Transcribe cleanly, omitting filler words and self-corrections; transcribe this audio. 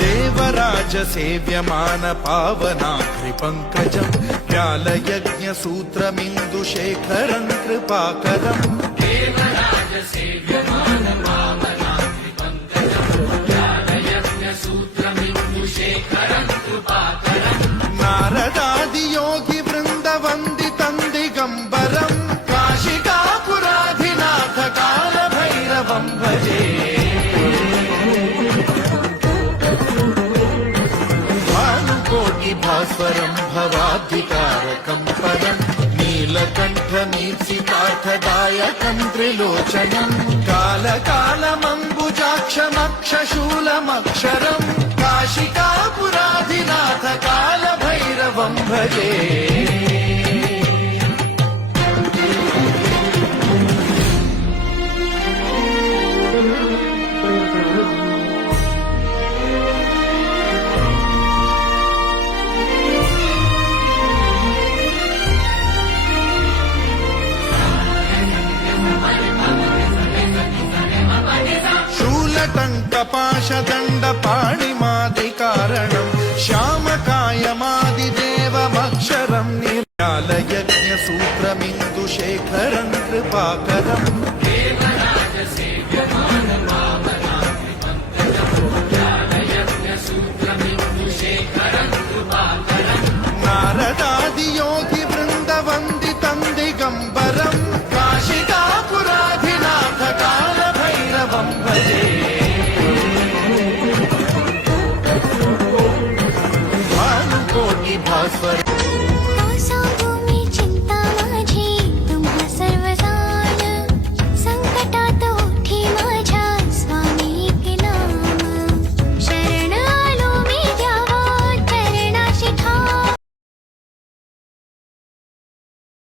देवराज सेव्यमान पावनाग्रिपङ्कजम् व्यालयज्ञसूत्रमिन्दुशेखरम् कृपाकरम् देवराज सेव्यमान पावनाग्रिपङ्कजम् व्यालयज्ञसूत्रमिन्दुशेखरम् कृपाकरम् नारदादियोगि वृन्दवन्दितम् दिगम्बरम् काशिकापुराधिनाथ कालभैरवम् भजे भास्वरम् भवाब्धिकारकम् पदम् नीलकण्ठमीप्सितार्थदायकम् त्रिलोचनम् कालकालमम्बुजाक्षमक्षशूलमक्षरम् काशिकापुराधिनाथ कालभैरवम् भजे शूलटङ्कपाशदण्डपाणि